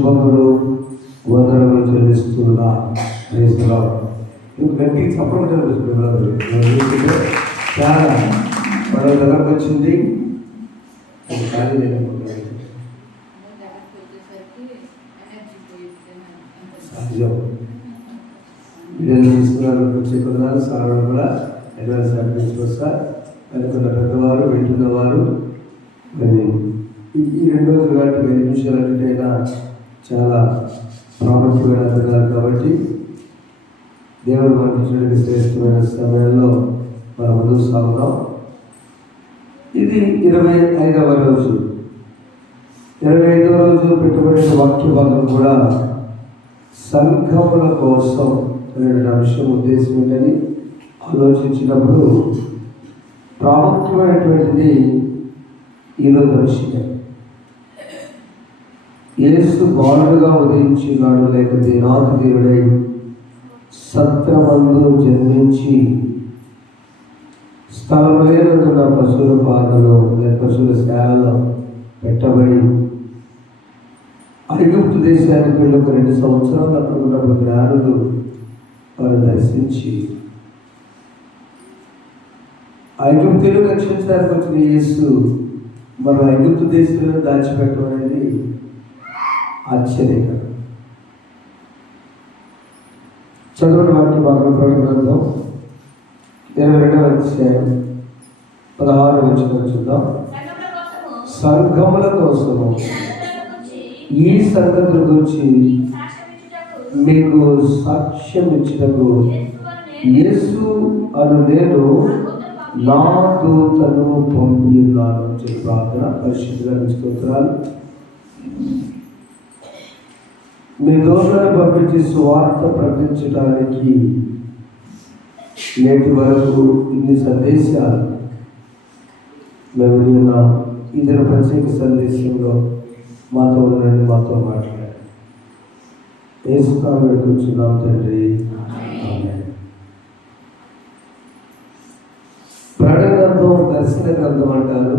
శుభములు వందనములు చెల్లిస్తున్నా. గట్టి చెప్పడం చాలా మన దగ్గరకు వచ్చింది. సహజం వీడియోలు తీసుకున్నారు వచ్చే కుదరాలు సాగడం కూడా అడ్వాన్స్ తీసుకొస్తారు. అనుకున్న పెద్దవారు వింటున్నవారు మరి ఈ 2 రోజులు కాబట్టి 5 నిమిషాలు అయినా చాలా ప్రాముఖ్యమైన అర్థాలు కాబట్టి దేవుడు మనకి చూడడానికి శ్రేష్టమైన సమయంలో మనం ముందుకు సాగుతాం. ఇది 25వ రోజు. 25వ రోజు పెట్టుబడిన వాక్య భాగం కూడా సంఘముల కోసం అనే అంశం ఉద్దేశం ఏంటని ఆలోచించినప్పుడు ప్రాముఖ్యమైనటువంటిది ఈరోజు విషయం. యేసు బాలుడుగా ఉదయించినాడు, లేక దేనాది దేవుడై సత్రమందు జన్మించి స్థలం లేనందున పశువుల పాదలో లేక పశువుల శాలలో పెట్టబడి ఐగుప్తు దేశానికి వెళ్ళి ఒక 2 సంవత్సరాలు అక్కడ ఉన్నప్పుడు జ్ఞానులు వారు దర్శించి ఐగుప్తులు రక్షించడానికి వచ్చిన యేసు మన ఐగుప్తు దేశంలో దాచిపెట్టడం అనేది ఆశ్చర్యకరం. చదువుని వాక్య భాగం గ్రంథం 22వ అధ్యాయం 16వ వచనం చూద్దాం. సంఘముల కోసము ఈ సంగతుల గురించి మీకు సాక్ష్యం ఇచ్చినకు యేసు అను నేను నా దూతను పంపి ఉన్నాను. ప్రార్థన. పరిశుద్ధుల స్తోత్రాలు. మీ దూతలను పంపించి సువార్త ప్రకటించడానికి నేటి వరకు ఇన్ని సందేశాలు మేము విన్నాం. ఇతర ప్రత్యేక సందేశంలో మాతో ఉండండి, మాతో మాట్లాడండి. యేసునామములో కూర్చున్నాం తండ్రి. ప్రకటన గ్రంథం దర్శన గ్రంథం అంటారు.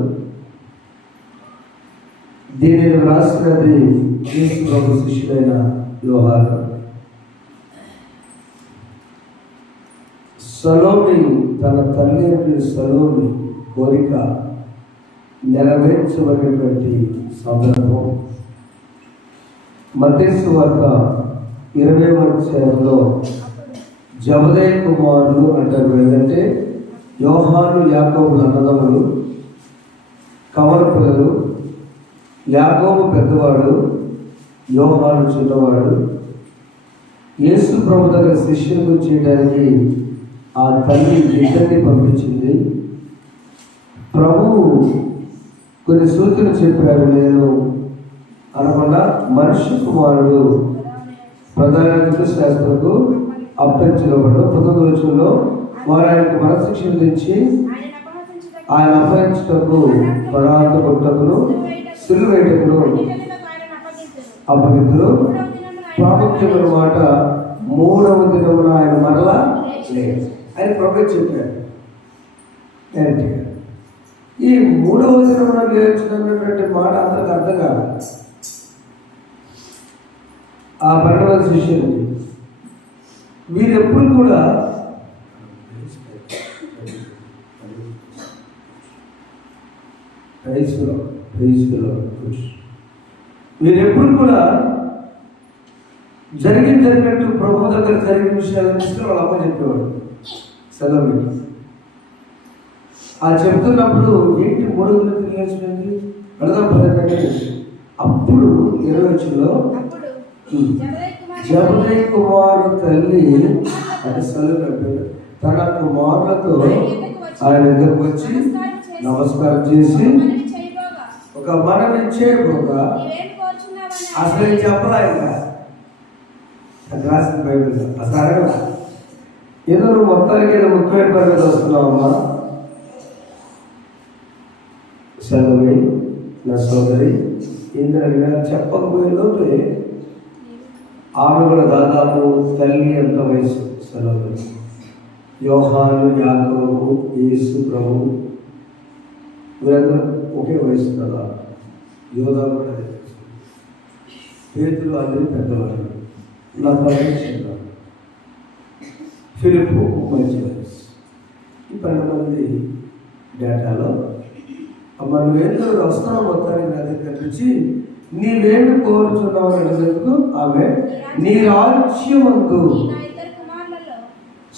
దీనిని రాసినది యేసు ప్రభు శిష్యుడైన యోహాను. సలోమి తన తల్లి సలోమి కోరిక నెరవేర్చబడినటువంటి సందర్భం. మత్తయి సువార్త 20వ అధ్యాయంలో జబదేయి కుమారులు అంటారు. ఏంటంటే యోహాను యాకోబుల అన్నదమ్ములు, కమల పిల్లలు. యాకోబు పెద్దవాడు, యోహాను చిన్నవాడు. యేసు ప్రభు దగ్గర శిష్యులకు చేయడానికి ఆ తల్లి ఇద్దరిని పంపించింది. ప్రభువు కొన్ని సూచనలు చెప్పారు. నేను అనకుండా మనుష్య కుమారుడు ప్రధాన శాస్త్రకు అప్పగించబడు. 19వ వచనంలో వారు ఆయనకు మరణశిక్ష విధించి ఆయన అప్పగించుటకు పరాత కొట్టకును సిలువ వేయటకును అప్పగింతులు. ప్రాముఖ్యమైన మాట, 3వ దినమున ఆయన మరలా లేదు ఆయన ప్రభు చెప్పాడు. ఈ 3వ దినమున లేచినటువంటి మాట అందరికి అర్థం కాదు. ఆ 12 శిష్యులు మీరు ఎప్పుడు కూడా మీరు ఎప్పుడు కూడా జరిగినట్టు ప్రభు దగ్గర జరిగిన విషయాలను తీసుకుని వాళ్ళ అమ్మ చెప్పేవాడు. సెలవు ఆ చెప్తున్నప్పుడు ఏంటి 3 గంటలకు లేచిపోయింది వెళదాం పదండి. అప్పుడు 20వ వచనంలో జబదేయి కుమారు తల్లి అంటే సెలవు తన కుమారులతో ఆయన దగ్గరకు వచ్చి నమస్కారం చేసి ఒక మనవి చేయబోగా అసలు చెప్పలా ఇంకా అది రాసిన బైబిల్ అసలు అడగల. ఏదో నువ్వు మొత్తానికి ఏదో ముఖ్యమైన పని మీద వస్తున్నావమ్మా. సెలవు నా సోదరి ఇంద్ర చెప్పకపోయేలోపే ఆమె కూడా దాదాపు తల్లి అంత వయసు. సెలవు యోహాను, యాకోబు, యేసు ప్రభు వీరందరూ ఒకే వయసు కదా. యోధా కూడా పేతురు అందరూ పెద్దవాళ్ళు, నా చిన్న ఫిలిప్పు మంచి ఈ 12 మంది డేటాలో మనం ఏదో వస్త్రం మొత్తానికి నా దగ్గర నుంచి నీవేమి కోరుచున్నావు అడిగినందుకు ఆమె నీ రాజ్యమందు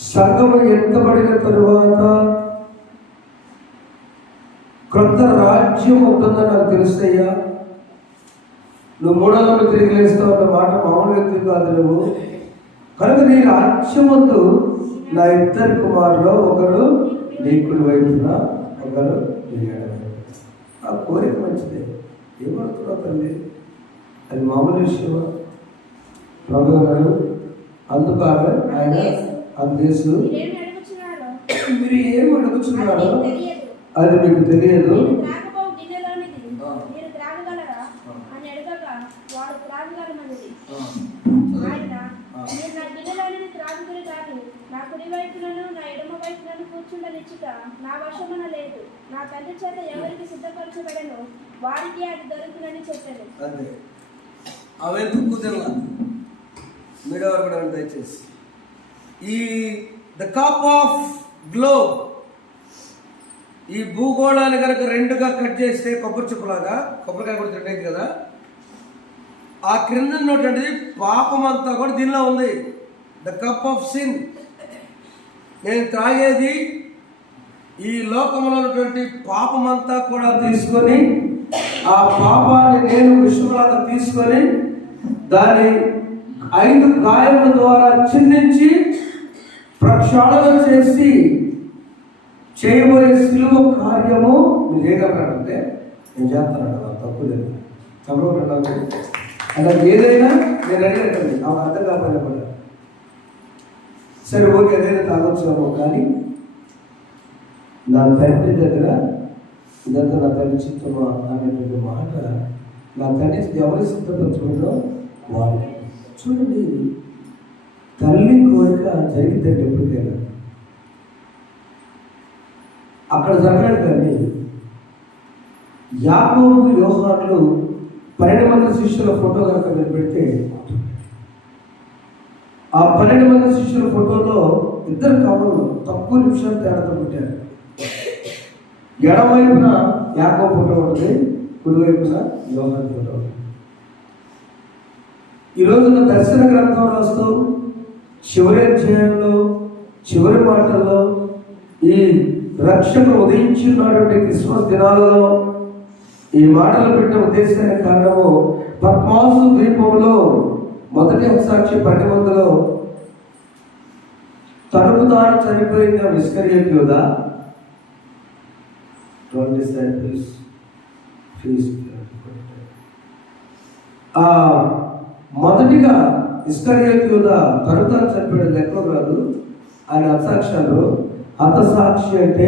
సగము ఎత్తబడిన తరువాత క్రొత్త రాజ్యం ఉంటుందని నాకు తెలుస్తయ్యా. నువ్వు 300 తిరిగి లేస్తావు అన్న మాట మామూలు వ్యక్తి కాదు నువ్వు. కనుక నీ రాజ్యమందు నా 2 కుమారులు, ఒకరు నీ కుడి వైపున, ఒకరు నీ ఎడమ. ఆ కోరిక మంచిదే. ఏమడుతున్నావు తల్లి? అది మామూలు విషయమా? ప్రభు గారు అందుకు ఆయన అందేశు మీరు ఏమి అడుగుతున్నారో అది మీకు తెలియదు. నా వశమున లేదు, నా తండ్రి చేత ఎవరికి సిద్ధపరచబడను వారికి అది దొరుకుతుందని చెప్పాను. అంతే. అవెందుకు కుదరలా మీడవారు కూడా దయచేసి ఈ ద కప్ ఆఫ్ గ్లోబ్, ఈ భూగోళాన్ని కనుక 2గా కట్ చేస్తే కొబ్బరి చుక్కలాగా, కొబ్బరికాయ కూడా 2 అయింది కదా, ఆ క్రింద ఉన్నటువంటిది పాపం అంతా కూడా దీనిలో ఉంది. The cup of sin. నేను త్రాగేది ఈ లోకంలో ఉన్నటువంటి పాపం అంతా కూడా తీసుకొని, ఆ పాపాన్ని నేను విషయంలాగా తీసుకొని దాని 5 గాయముల ద్వారా చిందించి ప్రక్షాళన చేసి చేయబోయే సిలువ కార్యము మీరు చేయగలరంటే నేను చేస్తాను. తప్పు లేదు. చదవకుండా అలా ఏదైనా నేను అడిగినట్టండి ఆ అర్థం కాకపోయినా కూడా సరే ఓకే ఏదైనా తాగొచ్చాము, కానీ నా తండ్రి దగ్గర ఇదంతా నా తండ్రి చిత్తమా అనేటువంటి మాట నా తండ్రి ఎవరు సిద్ధపరచుకుందో వారు. చూడండి, తల్లి కోరిక జరిగిద్దండి ఎప్పటికైనా. అక్కడ జరగదు. కానీ యాకోబు యోహానులు 12 మంది శిష్యుల ఫోటో కనుక మీరు పెడితే ఆ 12 మంది శిష్యుల ఫోటోలో 2 కవర్లు తక్కువ నిమిషాలు తేడాతో పుట్టారు. ఎడమవైపున యాకోబు ఫోటో ఉంటుంది, కుడివైపున యోహాను ఫోటో ఉంటుంది. ఈరోజు దర్శన గ్రంథం రాస్తూ చివరి అధ్యాయంలో చివరి మాటల్లో ఈ రక్షకుడు ఉదయించున్నటువంటి క్రిస్మస్ దినాలలో ఈ మాటలు పెట్టిన ఉద్దేశానికి కారణము పద్మాసు ద్వీపంలో మొదటి సాక్షి 12 మందిలో తనకు తాను చనిపోయిన ఇస్కరియోతు యూదా 12 disciples మొదటిగా ఇస్కరియోతు యూదా తనకు తాను చనిపోయిన లెక్క కాదు. ఆయన హతసాక్షులు. హతసాక్షి అంటే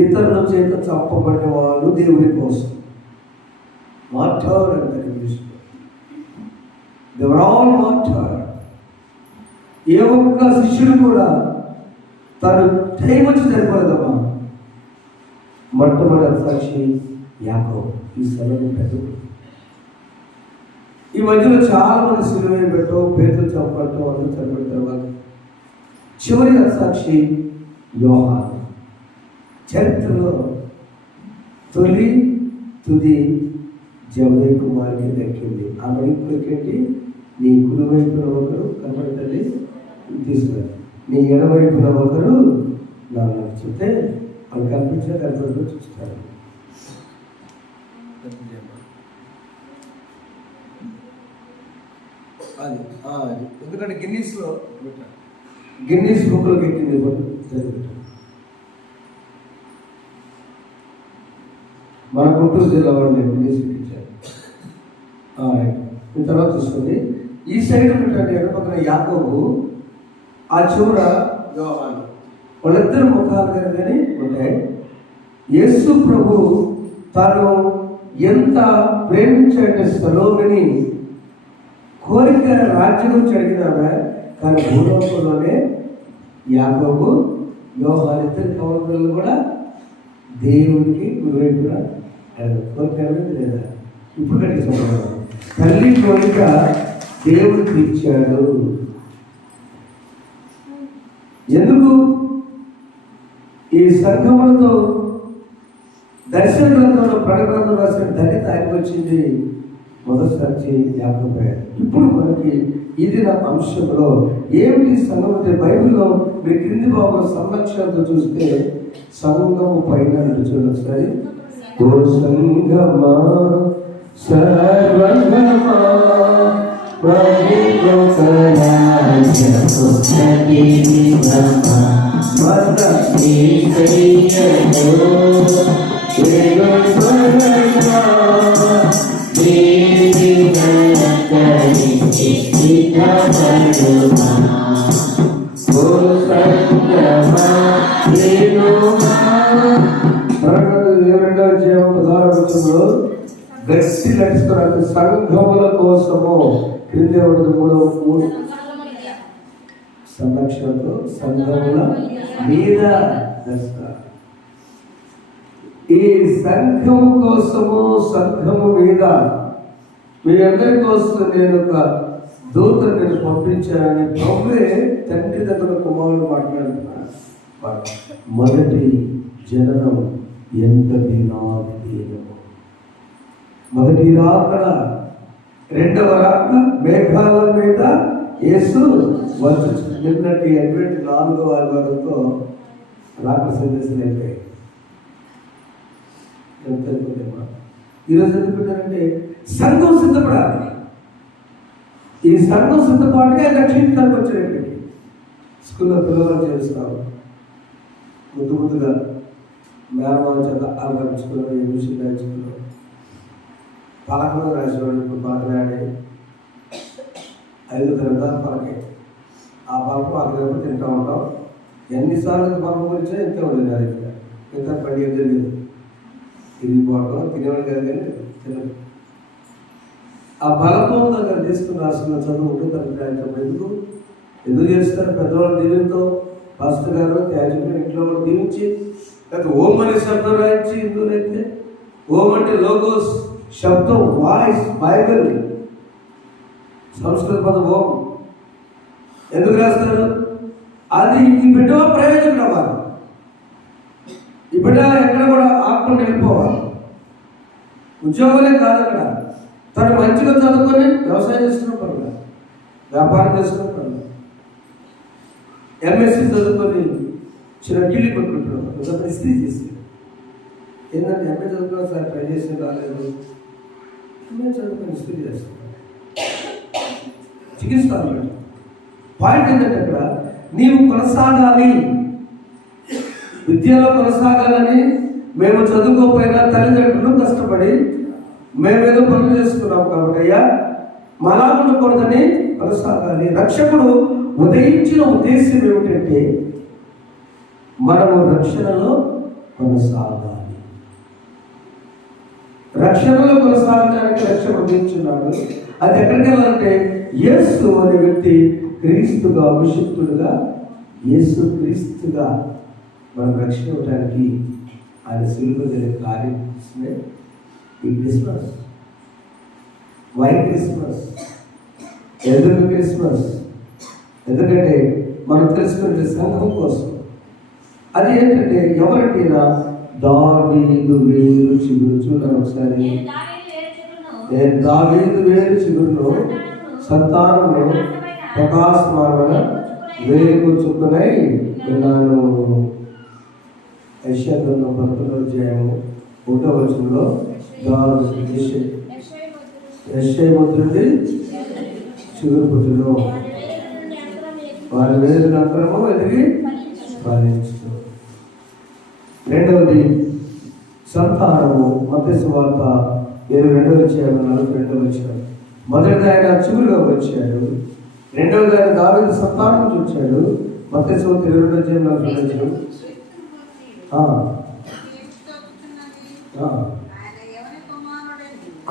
ఇతరుల చేత చంపబడిన వాళ్ళు దేవుని కోసం. మార్టర్ అంటే ఇంగ్లీష్లో they were all martyred. ఏ ఒక్క శిష్యుడు కూడా తను టైం వచ్చి చనిపోలేదమ్మా. మొట్టమొదటి సాక్షి యాకోబు. ఈ స్థలం పెద్దడు. ఈ మధ్యలో చాలా మంది సిలువ పెట్టడం, పేతురు చంపడం, అందరూ చనిపోయిన తర్వాత చివరి సాక్షి యోహాను. చరిత్రలో తొలి తుది జబదయి కుమారుడికి దక్కింది. ఆ వైపుకి నీ కుడి వైపున ఒకరు కనబడుతుంది తీసుకున్నారు, నీ ఎడవైపున ఒకరు నాకు చెప్తే వాళ్ళు కనిపించిన కనపడుతూ చూస్తారు. అది ఎందుకంటే గిన్నీస్ బుక్లోకి ఎక్కింది. మన గుంటూరు జిల్లా వాళ్ళు గిన్నీస్ ఎక్కించారు. ఈ తర్వాత చూసుకోండి, ఈ సైడ్ ఉన్నటువంటి ఎడపక్కన యాకోబు, ఆ చివర యోహాను. వాళ్ళిద్దరు ముఖాలు కానీ ఉంటాయి. యేసు ప్రభు తాను ఎంత ప్రేమించే సలోమిని కోరిక రాజ్యం నుంచి అడిగినామే, కానీ భూలోకంలోనే యాకోబు యోహాను ఇద్దరు కవలు కూడా దేవుడికి గురువైపుగా కోరిక లేదా ఇప్పుడు కట్టించుకుంటున్నాను. తల్లి కోరిక దేవుడు తీర్చాడు. ఎందుకు ఈ సంఘములతో దర్శన గ్రంథంలో ప్రకటన రాసిన దళిత ఆయనకు వచ్చింది మొదటిసారి యాకోబయ్యాడు. ఇప్పుడు మనకి ఇది నా అంశంలో ఏమిటి సంఘం అంటే బైబిల్లో మీ క్రింది భాగంలో సంరక్షణతో చూస్తే సంఘము పైన చూడొచ్చాయి. ఓ సంఘమా సర్వగమా గట్టి నడుస్తున్నారు సంఘముల కోసము క్రింద మూడు సంరక్షణతో సంఘముల మీద ఈ సంఘము కోసము సంఘము మీద మీ అందరి కోసం నేను ఒక దూతను నేను పంపించానని ప్రభువే తండ్రి దగ్గర కుమారుడు మాట్లాడుతున్నాను. మొదటి జననం ఎంత దీనము, మొదటి రాకడ, రెండవ రాకడ మేఘాల మీద యేసు వచ్చు. నిన్నటి అడ్వెంట్ 4వ ఆదివారంతో రాకడ సందేశాలు అయిపోయాయి. ఎంత అనుకుంటేమా ఈరోజు ఎందుకు పెట్టారంటే సంఘం సిద్ధపడాలి. ఈ సంఘం సిద్ధపాటుగా రక్షించడానికి వచ్చాడు. స్కూల్లో పిల్లలు చేస్తాం ముద్దుగా మేనమావ చేత ఆలోచించుకున్నాం. ఏ విషయం నేర్చుకున్నాం. పలకలు రాసేవాడు. ఇప్పుడు పలకలాడే 5 గ్రంథాలు పలకే. ఆ పలక 6 గ్రంథాలు తింటూ ఉంటాం. ఎన్నిసార్లు పలక గురించే ఇంతే ఉండేది. అది ఇంకా పండుగ తెలియదు. తిరిగిపోవడం తినేవాడు కాదు కానీ తినదు. ఆ బలపం దగ్గర తీసుకుని రాసుకున్న చదువు తనకి ఎందుకు చేస్తారు? పెద్దవాళ్ళు దీవెనతో పాస్టర్ గారు త్యాజ్యం ఇంట్లో వాళ్ళు దీవించి లేకపోతే ఓం అనే శబ్దం రాయించి ఎందుకైతే ఓం అంటే లోగోస్ శబ్దం, వాయిస్, బైబిల్, సంస్కృత పదం ఓం ఎందుకు రాస్తారు? అది ఈ బిడ్డ ప్రయోజనం అవ్వాలి. ఈ బిడ్డ ఎక్కడ కూడా ఆకుండా వెళ్ళిపోవాలి. ఉద్యోగాలే కాదు, అక్కడ తను మంచిగా చదువుకొని వ్యవసాయం చేస్తున్న పనులు, వ్యాపారం చేస్తున్న పనులు, ఎంఎస్సీ చదువుకొని చిన్న కిళ్ళి కొట్టుకుంటున్నాం. ఇస్త్రీ చేసి ఏంటంటే ఎంఏ చదువుకున్నా సార్ ట్రై చేసి రాలేదు. నేను చదువుకొని ఇస్త్రీ చేస్తున్నాను. చికిత్స పాయింట్ ఏంటంటే అక్కడ నీవు కొనసాగాలి, విద్యలో కొనసాగాలని. మేము చదువుకోకపోయినా తల్లిదండ్రులు కష్టపడి మేమేదో పనులు చేసుకున్నాం కాబట్టి అయ్యా మలా ఉండకూడదని కొనసాగాలి. రక్షకుడు ఉదయించిన ఉద్దేశం ఏమిటంటే మనము రక్షణలో కొనసాగాలి. రక్షణలో కొనసాగడానికి రక్షకుడు ఉదయించున్నాడు. అది ఎక్కడికి వెళ్ళాలంటే యేసు అనే వ్యక్తి క్రీస్తుగా, అభిషిక్తుడుగా, యేసు క్రీస్తుగా మనం రక్షణ ఇవ్వడానికి ఆయన సిలువ జరిగే కార్యం ఈ క్రిస్మస్. Why Christmas? ఎందుకు క్రిస్మస్? ఎందుకంటే మనం తెలుసుకునే సంఘం కోసం. అది ఏంటంటే ఎవరికైనా దావీదు వేరు చిగురు. చూడండి ఒకసారి. నేను దావీదు వేరు చిగురును సంతానము ప్రకాశమాన వేరుచుకునై విన్నాను. యెషయా గ్రంథం 11వ అధ్యాయము 1వ వచనంలో యెషయా ముద్రుడి చిగురు పుట్టును, వారి వేరు అంతరము ఎదిగి ఫలించును. రెండవది సంతానము. మత్తయి సువార్త 22వ అధ్యాయం 42వ వచనం. మొదటిది ఆయన చిగురుగా వచ్చాడు, రెండవది ఆయన దావీదు సంతానం చూచాడు. మత్తయి సువార్త 22వ అధ్యాయం 42వ వచనం.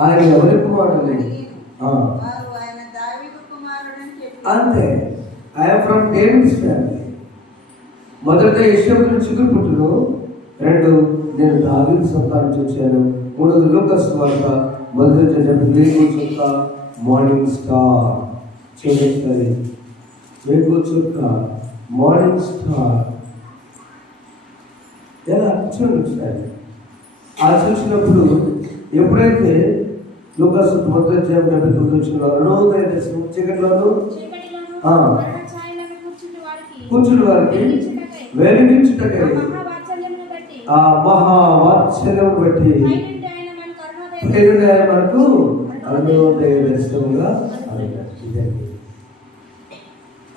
ఆయన ఎవరి కుమారుడు? అంతే. I'm from David's family. మొదట యెషయా చిగురు పుట్టును, 2 నేను దావీదు సంతానం చూచాను, 3 లూకా సువార్త మొదటి వేగు చుక్క మార్నింగ్ స్టార్ చూపిస్తుంది. వేగు చుక్క మార్నింగ్ స్టార్ ఎలా చూడండి సార్. ఆ చూసినప్పుడు ఎప్పుడైతే లూకాసు మొదటి అధ్యాయం 79 వచ్చిన అరుణోదయ దర్శనం చీకటిలోను కూర్చుని వారికి వెలిగించుటకై ఆ మహావాత్సల్యం బట్టి ఆయన మనకు అరుణోదయ దర్శనంగా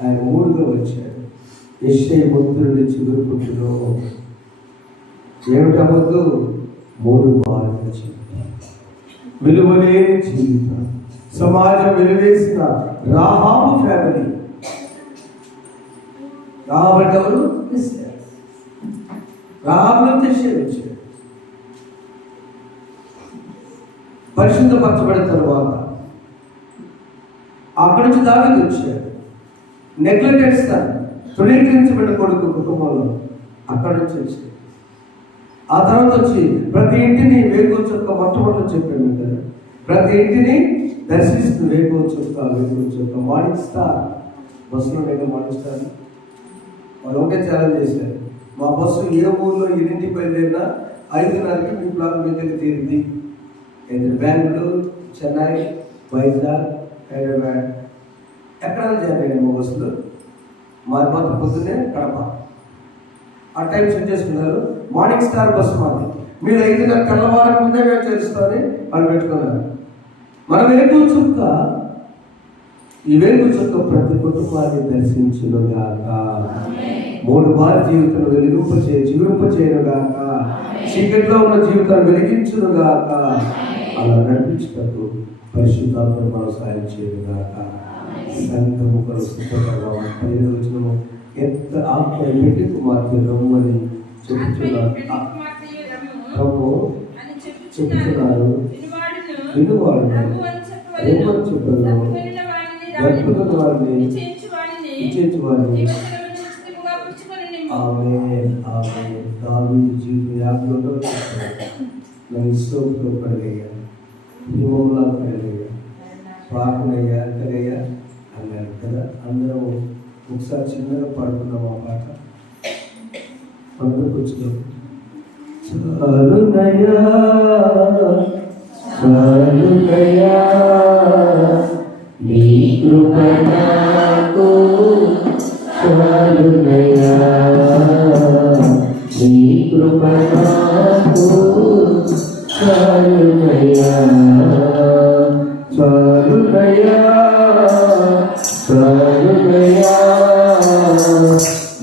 ఆయన మూడుగా వచ్చాడు. యెషయా మంత్రుడి చిగురు పుట్టులో ఏమిటవద్దు 3 మార్లు జీవితం, విలువలేని జీవితం, సమాజం వెలివేసిన రాహాబు ఫ్యామిలీ. రాహాబు ఎవరు? రాహాబు నుంచి వచ్చాడు. పరిశుద్ధపరచబడిన తర్వాత అక్కడి నుంచి దావీదు వచ్చాడు. నెగ్లెక్టెడ్ సన్, తృణీకరించబడిన కొడుకు కుటుంబంలో అక్కడి నుంచి వచ్చాడు. ఆ తర్వాత వచ్చి ప్రతి ఇంటిని వేగోచు యొక్క మొట్టమొదటి చెప్పాను కదా, ప్రతి ఇంటిని దర్శిస్తూ వేగోచు యొక్క మార్నింగ్ స్టార్. బస్సులో నేను మార్నింగ్ స్టార్ వాళ్ళు ఒకే ఛాలెంజ్ చేశారు. మా బస్సు ఏ ఊర్లో ఎన్నింటికి బయలుదేరినా 5:30కి మీ ప్లాన్ మీ దగ్గర తీరింది. బెంగళూరు, చెన్నై, వైజాగ్, హైదరాబాద్ ఎక్కడ చేరాను మా బస్సులో. మా మాత్రం పొద్దున్నే కడప. ఆ టైం సెట్ చేసుకున్నారు. మార్నింగ్ స్టార్ బస్సు మాది. మీరు 5:30 తెల్లవారం ముందే మేము చేస్తామని వాళ్ళు పెట్టుకున్నారు. మనం వేగు చుక్క, ఈ వేగు చుక్క ప్రతి కుటుంబాన్ని దర్శించునుగాక. 3 మార్లు జీవితం చిగురింపచేయునుగాక. చీకట్లో ఉన్న జీవితాన్ని వెలిగించునుగాక. అలా నడిపించుటకు పరిశుద్ధాత్మ మనం సాయం చేయునుగాక. సంఘము పరిశుద్ధంగా వచ్చిన ఎంత ఆత్మ పెట్టి కుమార్తె రమ్మని చెప్తున్నారు. వినువాడు ఏమని చెప్పారు? గర్భుల వారిని ఇచ్చేసి వారిని ఆమె దావీదు జీవితం 50 నన్ను ఇష్టంతో పడగయ్యా, హిమంలా పడగయ్యా, పాకునయ్యా అంతగయ్యా అన్నారు కదా. అందరం ఒకసారి చిన్నగా పాడుకున్నాం ఆ పాట. అందరూ కూర్చున్నాం. చాలునయ్యా చాలునయ్యా నీ కృప నాకు చాలునయ్యా, నీ కృప నాకు చాలునయ్యా, చాలునయ్యా చాలునయ్యా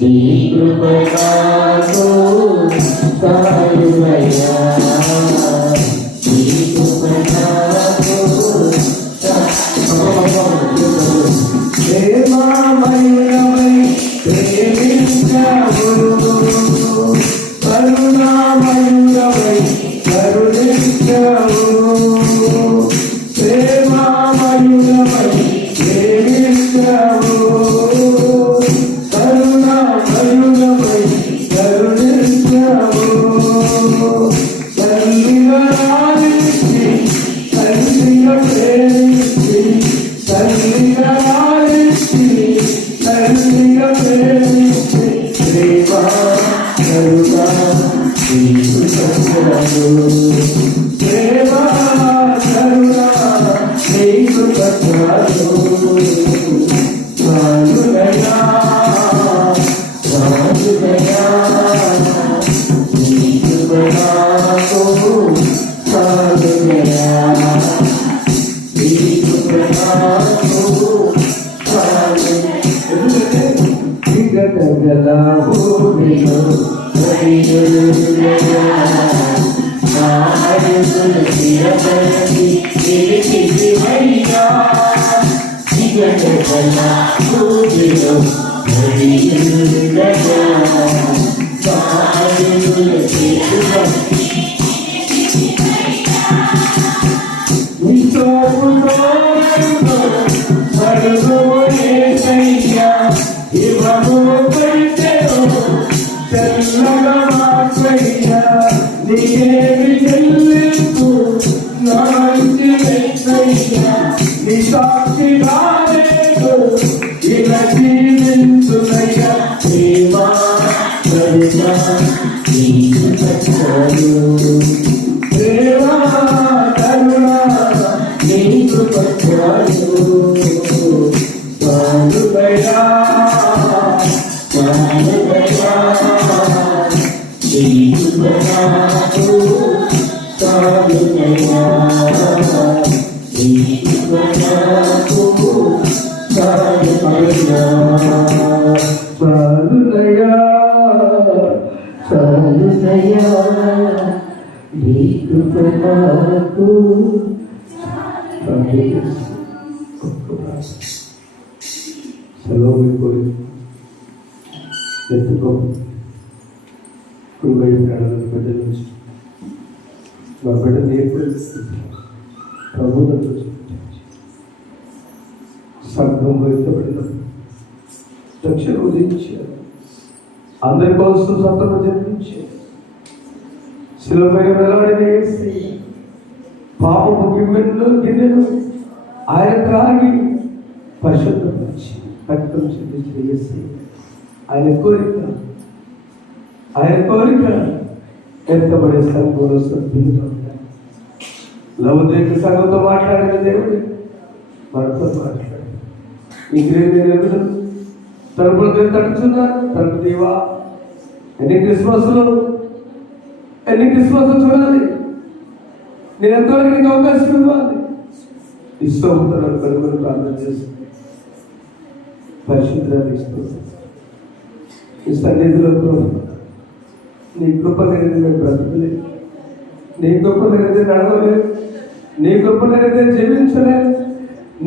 నీ కృప నాకు చాలునయ్యా, నీ కృప నాకు ప్రేమమయుడవై ప్రేమించావు, కరుణామయుడవై కరుణించావు, ప్రేమమయుడవై ప్రేమించావు, కరుణామయుడవై కరుణించావు, తల్లిగా రాలించి తల్లిగా ప్రేమించి తల్లిగా రాలించి తల్లిగా ప్రేమించి ప్రేమ కరుణ నీకు సత్యాలు, ప్రేమ కరుణ నీకు సత్యాలు, చాలునయ్యా చాలునయ్యా నీకు నాకు చాలునయ్యా, నీకు నాకు చాలునయ్యా. విగతగల భూమిలో నీకేమి చెల్లింపు నా నీ సాక్షిగా నేను ఇలా జీవించునయ్యా ప్రేమ కరుణ నీకు పచ్చాను ప్రేమ కరుణ నీకు పచ్చాను సాలుదయా సాలుదయా నీకు నాకు సాలుదయా నీకు నాకు సాలుదయా సాలుదయా సాలుదయా నీకు నాకు సెలవు కోరి ఎత్తుకో కురువై ప్రాణాలను బిడ్డలు మా బిడ్డలు ప్రభుత్వం సంఘం ఎత్తబడిన రక్షణ ఉదయించారు అందరి కోసం సత్తమ జన్మించారు శిలువపై వేలాడిన యేసు పాపము గిన్నెను ఆయన త్రాగి పరిశుద్ధపరిచి రక్తం చెల్లించిన యేసు ఆయన కోరిక ఎత్తబడే సంఘంలో సభ్యులుగా ఉంటారు. లవదేక సంఘంతో మాట్లాడిన దేవుడు మనతో మాట్లాడు. ఇంకేం తలుపులు తట్టుచున్నారు. తలుపు దేవా ఎన్ని క్రిస్మస్లు చూడాలి. నేను ఎంతవరకు నీకు అవకాశం ఇవ్వాలి. ఇష్టం కలుగులు ప్రార్థన చేస్తుంది. పరిశుద్ధాన్ని ఇస్తుంది. ఈ సన్నిధిలో నీ కృప లేనిది మేము బ్రతకలేదు. నీ కృప లేనిది నడవలేదు. నీ కృప లేనిదే జీవించలేదు.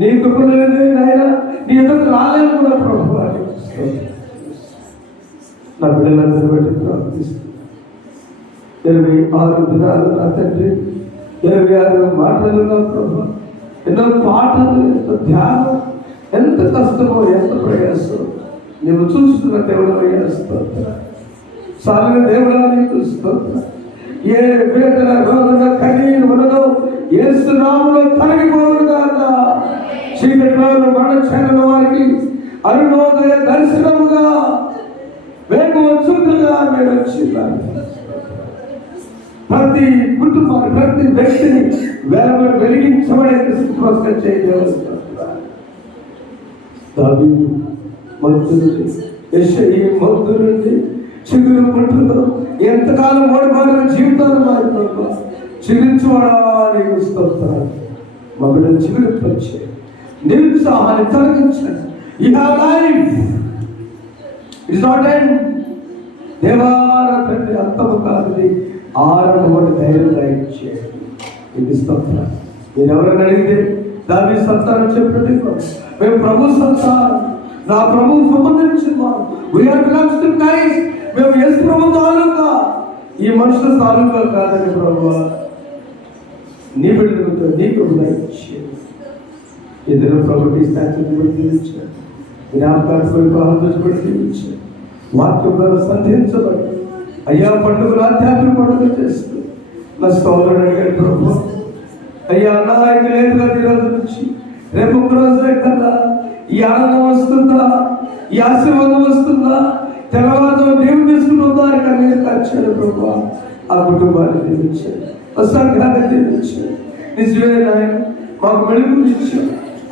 నీ కృప లేనిదే నాయన నీ ఎదురు రాలేదు కూడా ప్రభు. నా పిల్లలందరూ బట్టి ప్రార్థిస్తుంది. 26 దినాలు నా తండ్రి, 26 మాటలు నా ప్రభు, ఎన్నో పాటలు, ఎంత ధ్యానం, ఎంత కష్టమో, ఎంత ప్రయాసం నువ్వు చూస్తున్న దేవుడు వేస్తావు. సాలిన దేవుడా నీకు స్తోత్రం. ఏ వేదన రోదన కన్నీరు ఉన్నదో యేసు నామములో తొలగిపోవును గాక. చీకటిలో మరణశైలిన వారికి అరుణోదయ దర్శనముగా వేగవచ్చుగా మీరు వచ్చినారు. ప్రతి కుటుంబాన్ని, ప్రతి వ్యక్తిని వెలిగించబడే స్థితికి చేయగలుగుతారు. దావీదు మొద్దు నుండి, యెషయా మొద్దు నుండి చిగురు పుట్టుతో ఎంతకాలం ఓడిపోయిన జీవితాలు మారిపోతా చిగురించువాడా నీకు స్తోత్రాలు. మా బిడ్డలు చిగురు వచ్చే నిరుత్సాహాన్ని తొలగించండి. You have life, it's not end. దేవాల తండ్రి అంతము కాదు, ఆరంభం ధైర్యం దయచేయండి. ఇది స్తోత్రం. మీరు ఎవరైనా అడిగితే దావీదు సంతానం చెప్పండి, మేము ప్రభు సంతానం, నా ప్రభు సంబంధించిన వారు. We are belongs to Christ. మేము యేసు ప్రభు తాలూకా, ఈ మనుషుల తాలూకా కాదని ప్రభు. నీ బిడ్డలతో నీకు దయచేయండి. ఇద్దరు ప్రభుత్వ స్థాయిని బట్టి దీవించారు. జ్ఞాపకాన్ని బట్టి దీవించారు. వాక్యం ద్వారా సంధించబడి అయ్యా పండుగలు ఆధ్యాత్మిక పండుగ చేస్తూ నా సోదరుడు అడిగాడు ప్రభు, అయ్యా అన్నా ఇంక లేదు కదా ఈరోజు నుంచి రేపు ఒక రోజే కదా ఈ ఆనందం వస్తుందా, ఈ ఆశీర్వాదం వస్తుందా, తెల్లవారుతో దేవుడు తీసుకుంటుందా అని కన్నీరు కార్చాడు ప్రభు. ఆ కుటుంబాన్ని దీవించాడు, ఆ సంఘాన్ని దీవించాడు. నిజమే నాయన, మాకు వెలుగుని ఇచ్చావు,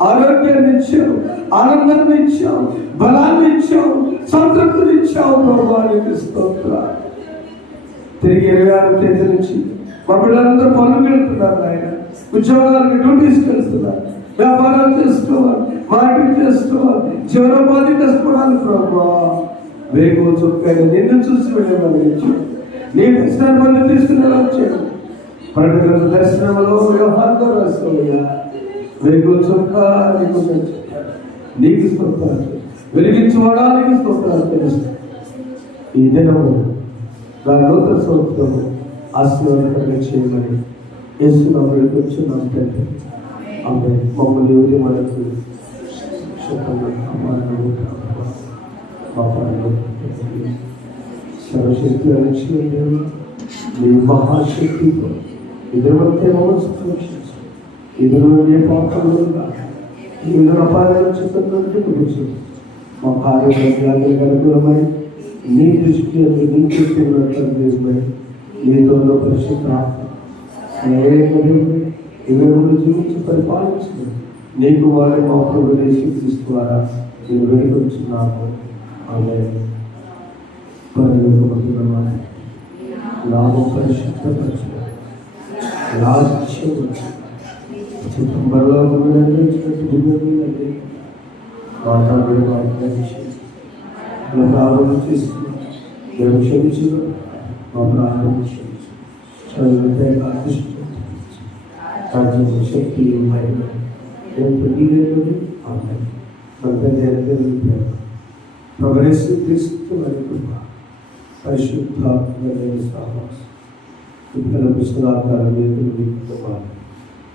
ఆరోగ్యాన్ని ఇచ్చావు, ఆనందాన్ని ఇచ్చావు, బలాన్ని ఇచ్చావు, సంతృప్తిని ఇచ్చావు ప్రభు. నీకు స్తోత్రాలు. తిరిగి 26వ తేదీ నుంచి మా పిల్లలందరూ పనులు వెళ్తున్నారు ఆయన, ఉద్యోగాలకి డ్యూటీస్కి వెళ్తున్నారు, వ్యాపారాలు చేసుకోవాలి, మార్కెట్ చేసుకోవాలి, జీవనోపాధి కష్టపడాలి ప్రభు. వేగం చొక్కాయని నిన్ను చూసి వెళ్ళమని నీ దర్శనాన్ని మళ్ళీ తీసుకుని వచ్చాడు. పండుగ దర్శనంలో వ్యవహారంతో రాసుకోయా వేగం చొక్కా నీకు స్తోత్రాలు, వెలిగించుకోవడానికి స్తోత్రాలు తెలుసు. ఈ దినము నా నూతన సంవత్సరము ఆశీర్వాదకరంగా చేయమని యేసునామములో కూర్చున్నాం తండ్రి. ఆమె మమ్మల్ని ఎవరి మనకు సర్వశక్తి అనిచ్చిన నీ మహాశక్తితో ఇద్దరు మమ్మల్ని సంరక్షించు. ఇందులో ఏ పాపంలో ఇందులో అపాయాలు చెప్తున్నట్టు కూర్చో మా కార్యాలయాన్ని అనుకూలమై నీ దృష్టి అని నీ చెప్తున్నట్లు దేశమై నీతో పరిశుద్ధ ఇవన్నీ జీవించి పరిపాలించింది నీకు వారి మా ప్రభు యేసుక్రీస్తు ద్వారా నేను వేడుకొచ్చున్నాము. ఆమె పరిలోకమందున నామం పరిశుద్ధపరచు రాజ్యం చిత్తంబరలో నిర్ణయించినట్టు మాట్లాడు ప్రారంభం చేస్తుంది. మేము క్షమించు మా ప్రారంభం క్షమించు చదివితే రాజ్యం శక్తి మహిమ ఎంతో నీలేని ఆమె ప్రవేశం క్రీస్తు మరియు కృప పరిశుద్ధాత్మమైన సహవాసం ఇక్కడ పుస్తకాకారం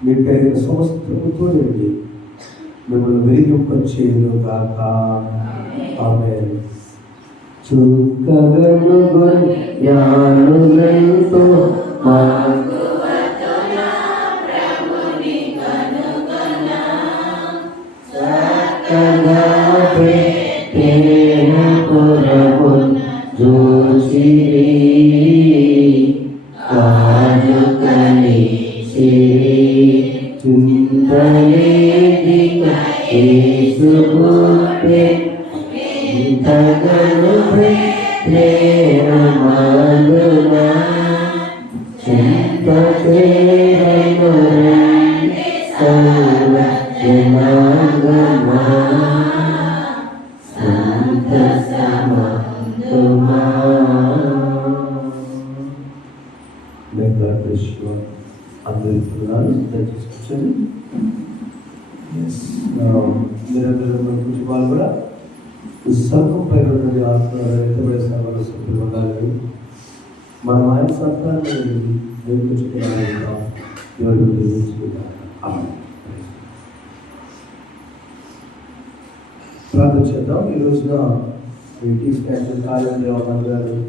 మీకైన సమస్తముతో నిండి మిమ్మల్ని వెలిగింపచేయును గాక. ఆమేన్. చుక్కలను జ్ఞానులతో సంఘం పైన ఆత్మీయ సభ్యులు ఉండాలి. మన ఆయన సత్తాన్ని ప్రార్థన చేద్దాం. ఈ రోజున కార్యం దేవాలయం గారు